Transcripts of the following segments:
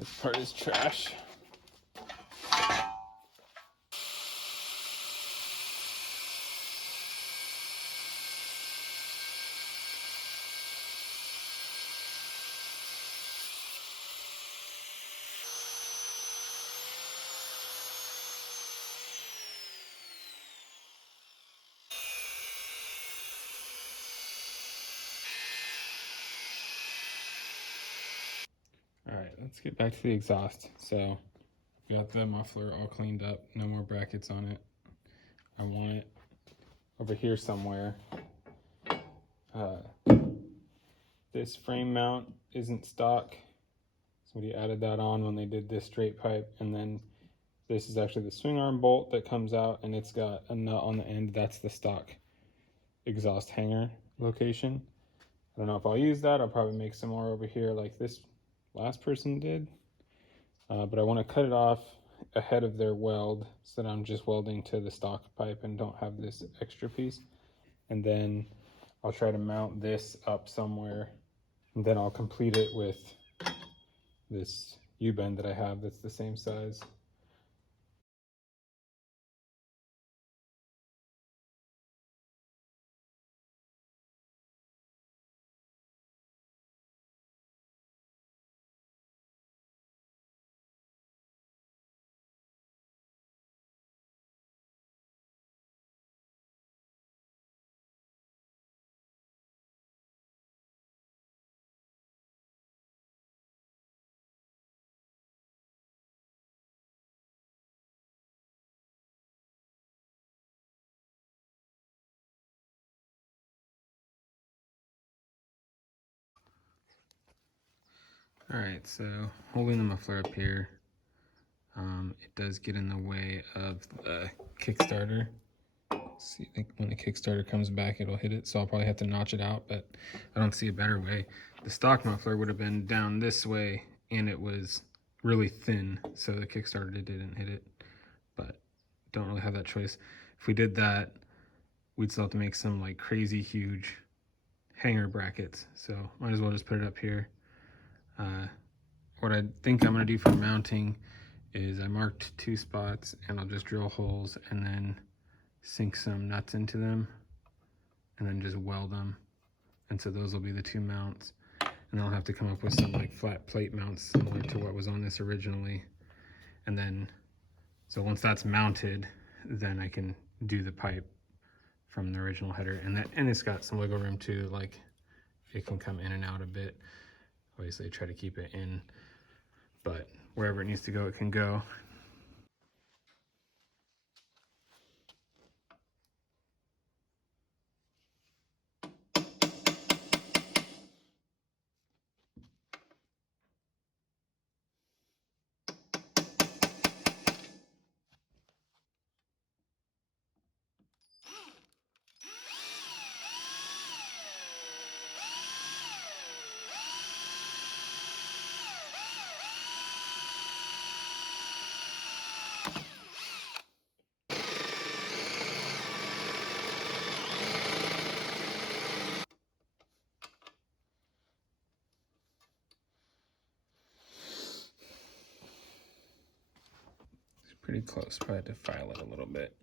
This part is trash. All right, let's get back to the exhaust. So I've got the muffler all cleaned up, no more brackets on it. I want it over here somewhere. This frame mount isn't stock. Somebody added that on when they did this straight pipe, and then this is actually the swing arm bolt that comes out, and it's got a nut on the end. That's the stock exhaust hanger location. I don't know if I'll use that. I'll probably make some more over here like this last person did. But I want to cut it off ahead of their weld so that I'm just welding to the stock pipe and don't have this extra piece. And then I'll try to mount this up somewhere, and then I'll complete it with this U-bend that I have that's the same size. All right, so holding the muffler up here, it does get in the way of the Kickstarter. See, I think when the Kickstarter comes back, it'll hit it, so I'll probably have to notch it out, but I don't see a better way. The stock muffler would have been down this way, and it was really thin, so the Kickstarter didn't hit it, but don't really have that choice. If we did that, we'd still have to make some like crazy huge hanger brackets, so might as well just put it up here. What I think I'm going to do for mounting is I marked 2 spots, and I'll just drill holes and then sink some nuts into them and then just weld them. And so those will be the 2 mounts. And I'll have to come up with some like flat plate mounts similar to what was on this originally. And then, so once that's mounted, then I can do the pipe from the original header. And it's got some wiggle room too, like it can come in and out a bit. Obviously I try to keep it in, but wherever it needs to go, it can go. Pretty close, probably had to file it a little bit.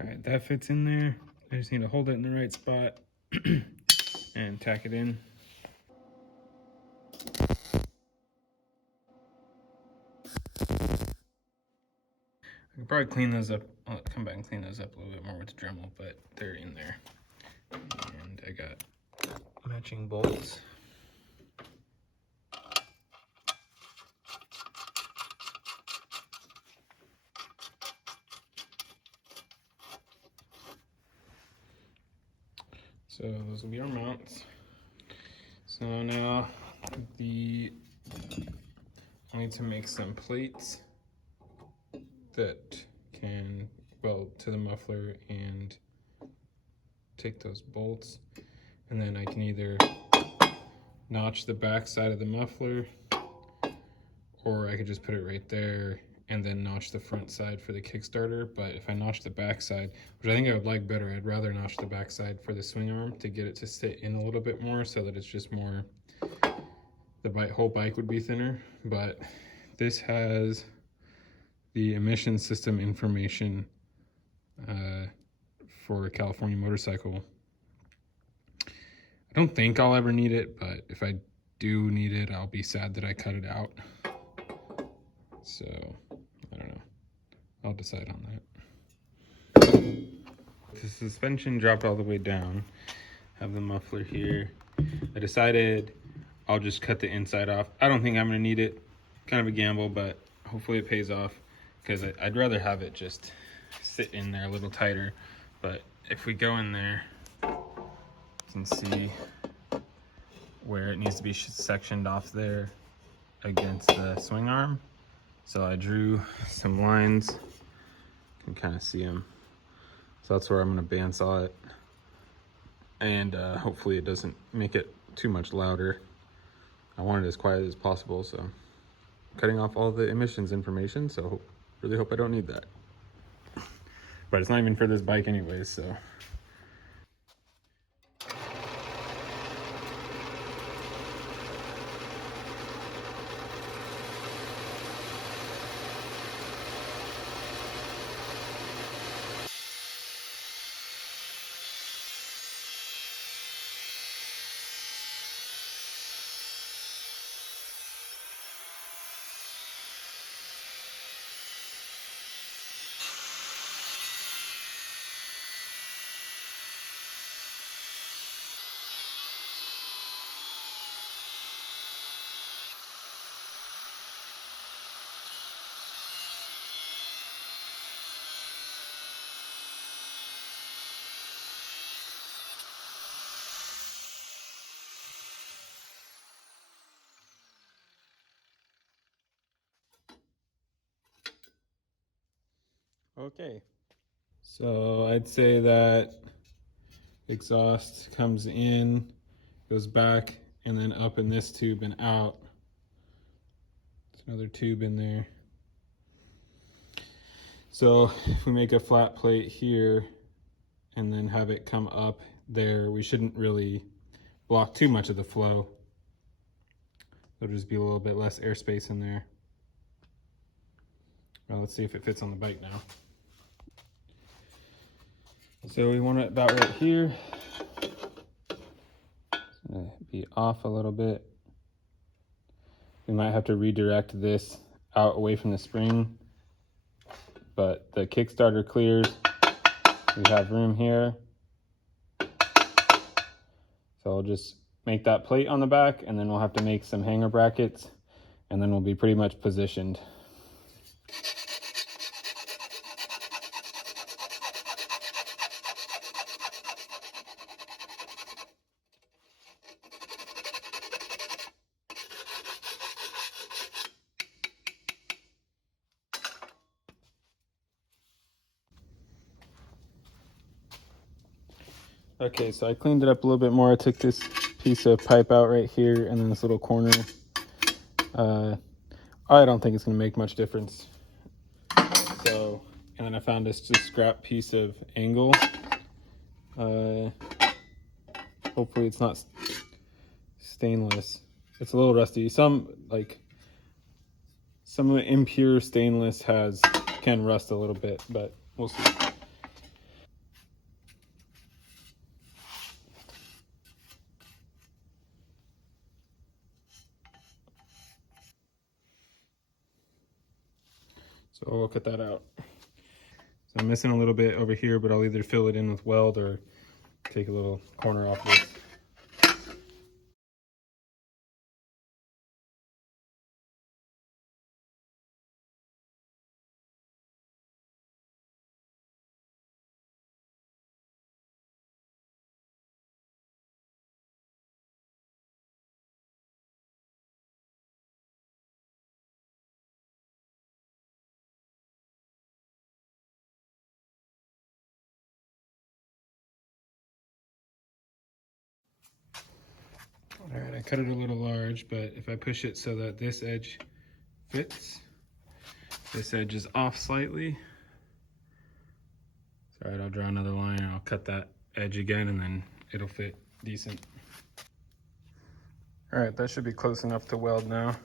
All right, that fits in there. I just need to hold it in the right spot and tack it in. I could probably clean those up. I'll come back and clean those up a little bit more with the Dremel, but they're in there. And I got matching bolts. So those will be our mounts. So now I need to make some plates that can weld to the muffler and take those bolts, and then I can either notch the back side of the muffler or I could just put it right there and then notch the front side for the Kickstarter. But if I notch the back side, which I think I would like better, I'd rather notch the back side for the swing arm to get it to sit in a little bit more so that it's just more, the whole bike would be thinner. But this has the emission system information for a California motorcycle. I don't think I'll ever need it, but if I do need it, I'll be sad that I cut it out. So, I don't know. I'll decide on that. The suspension dropped all the way down. Have the muffler here. I decided I'll just cut the inside off. I don't think I'm gonna need it. Kind of a gamble, but hopefully it pays off, because I'd rather have it just sit in there a little tighter. But if we go in there, you can see where it needs to be sectioned off there against the swing arm. So I drew some lines. You can kind of see them. So that's where I'm going to bandsaw it. And hopefully it doesn't make it too much louder. I want it as quiet as possible, so I'm cutting off all the emissions information, so really hope I don't need that. But it's not even for this bike anyways, so. Okay. So I'd say that exhaust comes in, goes back, and then up in this tube and out. There's another tube in there. So if we make a flat plate here and then have it come up there, we shouldn't really block too much of the flow. There'll just be a little bit less airspace in there. Well, let's see if it fits on the bike now. So we want it about right here. It's gonna be off a little bit. We might have to redirect this out away from the spring, but the Kickstarter clears. We have room here. So I'll just make that plate on the back, and then we'll have to make some hanger brackets, and then we'll be pretty much positioned. Okay, so I cleaned it up a little bit more. I took this piece of pipe out right here and then this little corner. I don't think it's gonna make much difference. So, and then I found this just scrap piece of angle. Hopefully it's not stainless. It's a little rusty. Some of the impure stainless can rust a little bit, but we'll see. So we'll cut that out. So I'm missing a little bit over here, but I'll either fill it in with weld or take a little corner off this. All right, I cut it a little large, but if I push it so that this edge fits. This edge is off slightly. All right, I'll draw another line and I'll cut that edge again and then it'll fit decent. All right, that should be close enough to weld now.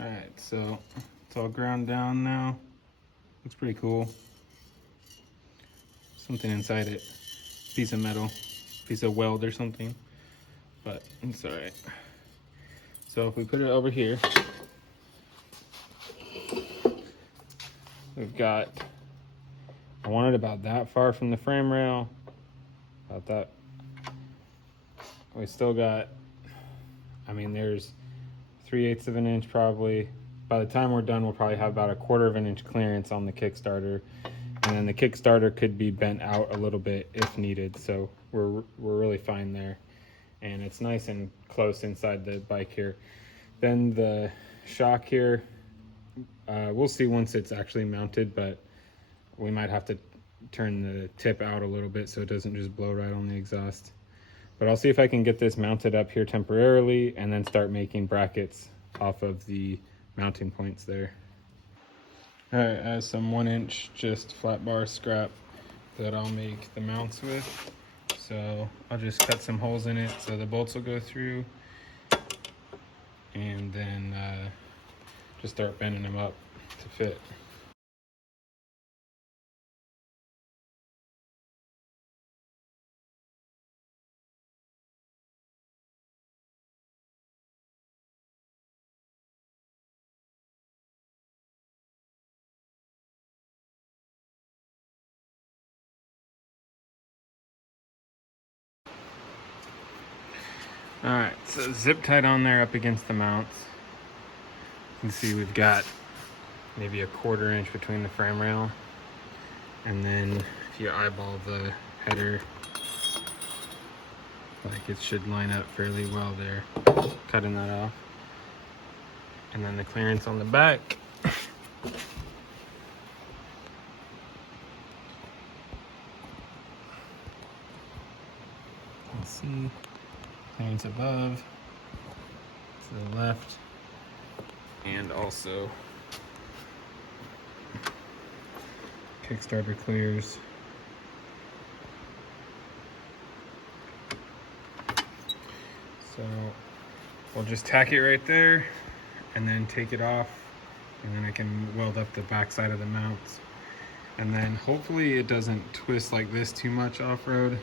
All right, so it's all ground down now. Looks pretty cool. Something inside it, piece of metal, piece of weld or something, but it's all right. So if we put it over here, we've got, I want it about that far from the frame rail, about that. We still got, I mean, there's 3/8 of an inch probably. By the time we're done, we'll probably have about 1/4 of an inch clearance on the Kickstarter. And then the Kickstarter could be bent out a little bit if needed. So we're really fine there. And it's nice and close inside the bike here. Then the shock here, we'll see once it's actually mounted, but we might have to turn the tip out a little bit so it doesn't just blow right on the exhaust. But I'll see if I can get this mounted up here temporarily and then start making brackets off of the mounting points there. All right, I have some 1-inch just flat bar scrap that I'll make the mounts with. So I'll just cut some holes in it so the bolts will go through, and then just start bending them up to fit. All right, so zip tied on there up against the mounts. You can see we've got maybe 1/4 inch between the frame rail. And then if you eyeball the header, like it should line up fairly well there. Cutting that off. And then the clearance on the back. Let's see. Clearance above, to the left, and also Kickstarter clears. So we'll just tack it right there and then take it off, and then I can weld up the back side of the mounts. And then hopefully it doesn't twist like this too much off-road.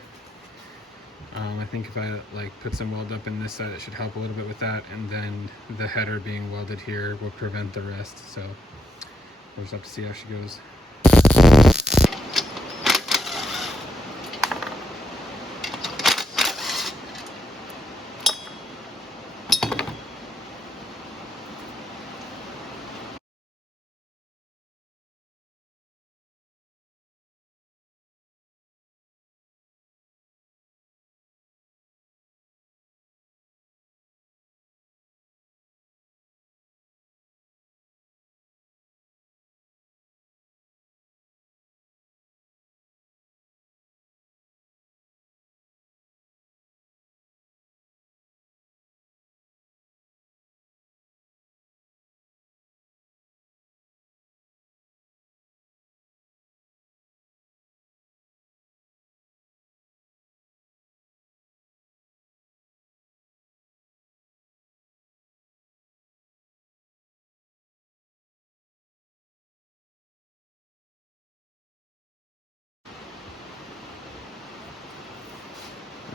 I think if I like put some weld up in this side, it should help a little bit with that, and then the header being welded here will prevent the rest. So we'll just have to see how she goes.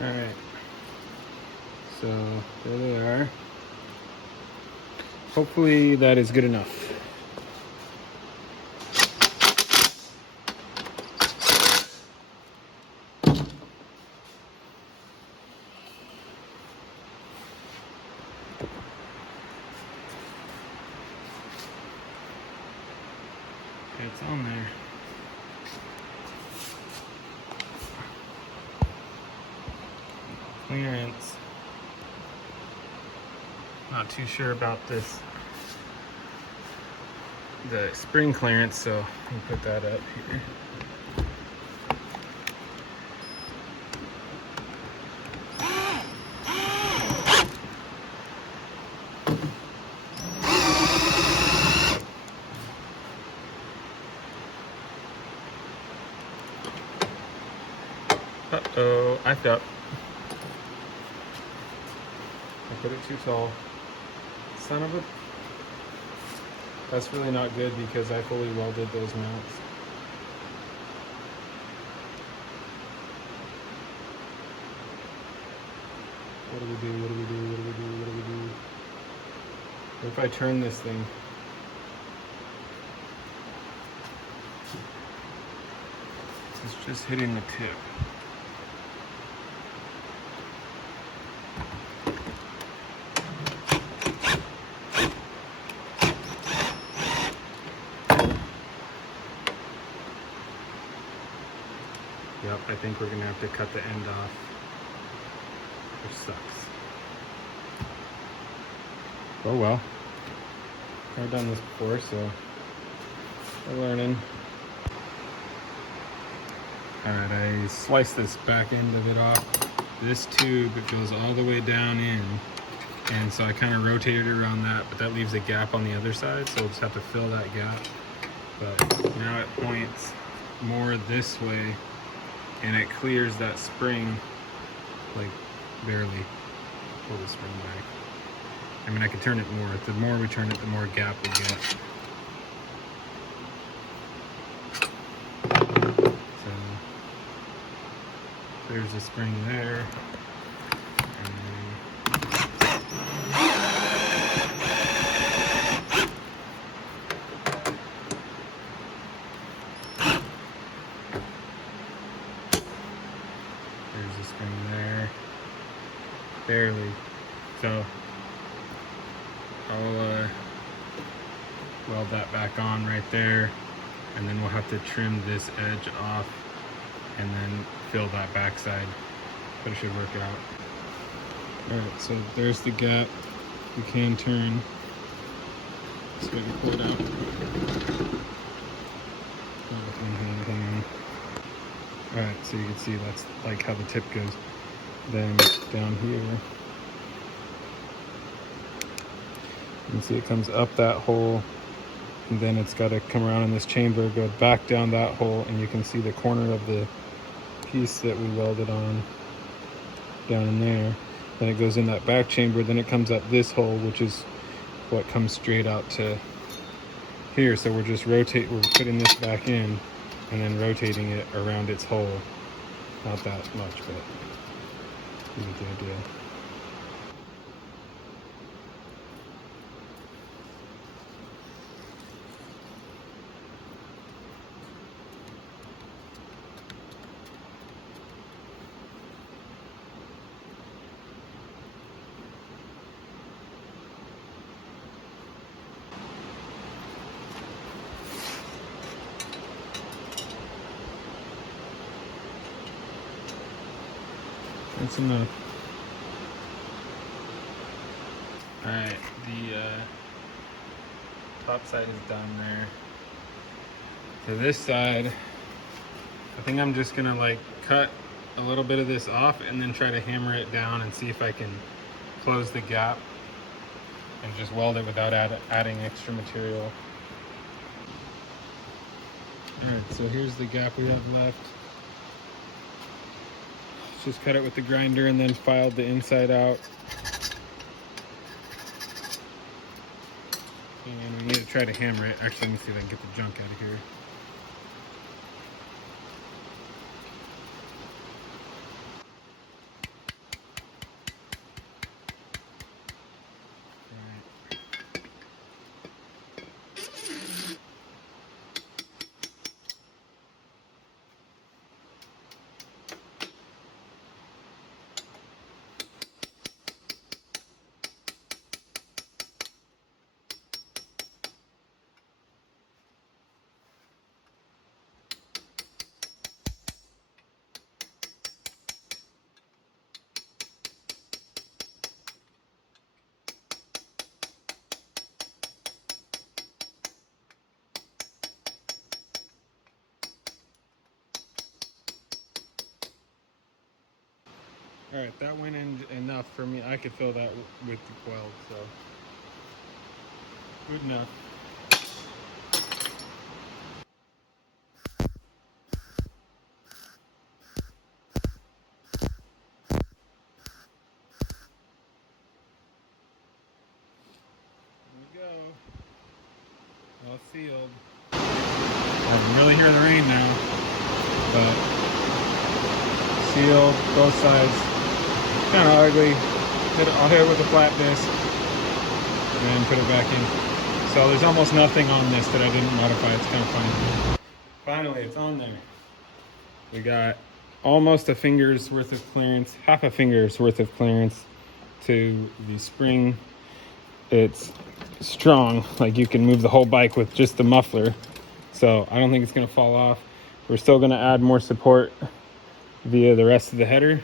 All right, so there they are. Hopefully that is good enough. it's on there. Clearance. Not too sure about this, the spring clearance, so let me put that up here. Uh-oh, I fell. I put it too tall. Son of a... That's really not good because I fully welded those mounts. What do we do? What do we do? What do we do? What do we do? What if I turn this thing? It's just hitting the tip. Yep, I think we're gonna have to cut the end off, which sucks. Oh well. I've done this before, so we're learning. Alright, I sliced this back end of it off. This tube, it goes all the way down in, and so I kind of rotated it around that, but that leaves a gap on the other side, so we'll just have to fill that gap. But now it points more this way, and it clears that spring, like barely. Pull the spring back. I mean, I could turn it more. The more we turn it, the more gap we get. So there's the spring there. And there's the spring there. Barely. So I'll weld that back on right there, and then we'll have to trim this edge off and then fill that backside, but it should work out. Alright, so there's the gap. We can turn, so we can pull it out. Alright, so you can see that's like how the tip goes. Then down here, you can see it comes up that hole, and then it's got to come around in this chamber, go back down that hole, and you can see the corner of the piece that we welded on down in there. Then it goes in that back chamber, then it comes up this hole, which is what comes straight out to here. So we're just we're putting this back in and then rotating it around its hole. Not that much, but you get the idea. That's enough. Alright, the top side is done there. So this side, I think I'm just gonna like cut a little bit of this off and then try to hammer it down and see if I can close the gap and just weld it without adding extra material. Alright, so here's the gap we have left. Just cut it with the grinder and then filed the inside out. And we need to try to hammer it. Actually, let me see if I can get the junk out of here. All right, that went in enough for me. I could fill that with the weld, so good enough. There we go. All sealed. I can really hear the rain now, but sealed both sides. Kind of ugly. I'll hit it with a flat disc and then put it back in. So there's almost nothing on this that I didn't modify. It's kind of funny. Finally, it's on there. We got almost a finger's worth of clearance, half a finger's worth of clearance to the spring. It's strong, like you can move the whole bike with just the muffler. So I don't think it's gonna fall off. We're still gonna add more support via the rest of the header.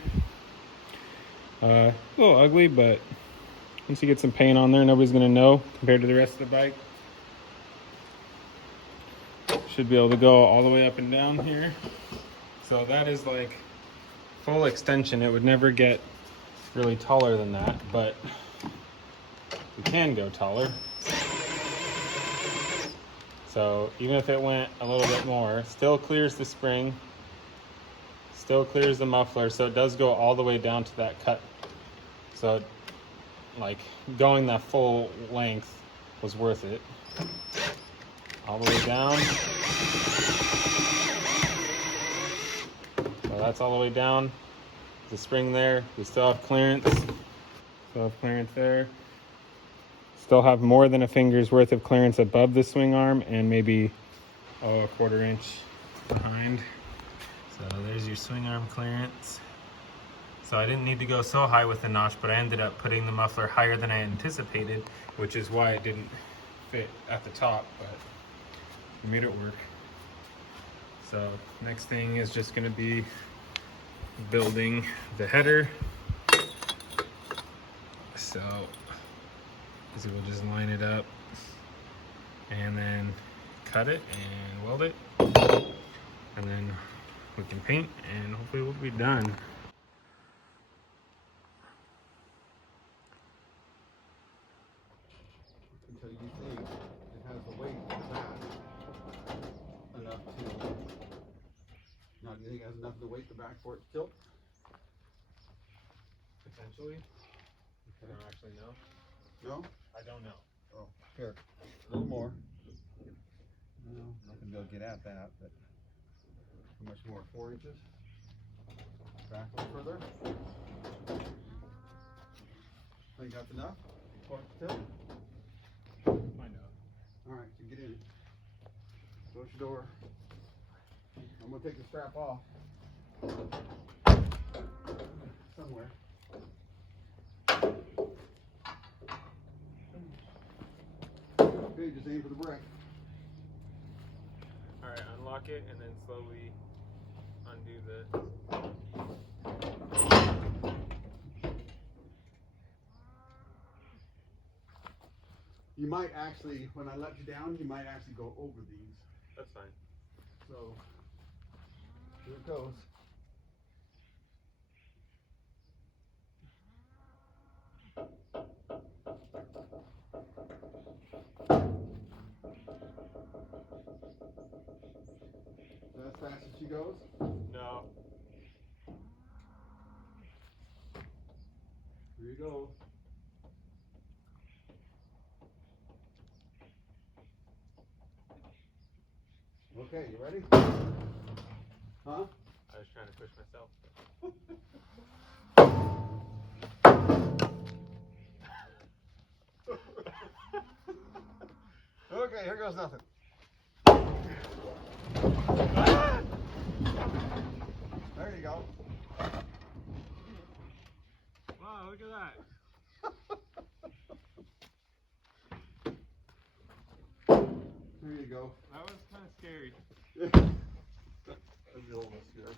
A little ugly, but once you get some paint on there, nobody's gonna know compared to the rest of the bike. Should be able to go all the way up and down here. So that is like full extension. It would never get really taller than that, but we can go taller. So even if it went a little bit more, still clears the spring, still clears the muffler, so it does go all the way down to that cut. So like going that full length was worth it. All the way down. So that's all the way down. The spring there, we still have clearance. Still have clearance there. Still have more than a finger's worth of clearance above the swing arm and maybe a quarter inch behind. So there's your swing arm clearance. So I didn't need to go so high with the notch, but I ended up putting the muffler higher than I anticipated, which is why it didn't fit at the top, but we made it work. So next thing is just gonna be building the header. So we'll just line it up and then cut it and weld it, and then we can paint and hopefully we'll be done. Until you think it has the weight in the back enough to, now do you think it has enough of the weight in the back for it to tilt? Potentially. I don't actually know. No? I don't know. Oh, here, a little more. No, not gonna be able to get at that, but how much more? 4 inches? Back a little further. Think that's enough for it to tilt? Find out. Alright, so get in. Close your door. I'm gonna take the strap off. Somewhere. Okay, just aim for the brick. Alright, unlock it and then slowly undo the... You might actually, when I let you down, you might actually go over these. That's fine. So, here it goes. Is that as fast as she goes? No. Here you go. Okay, you ready? Huh? I was trying to push myself. Okay, here goes nothing. There you go. Wow, look at that. There you go. That was kind of scary. That'd be almost good.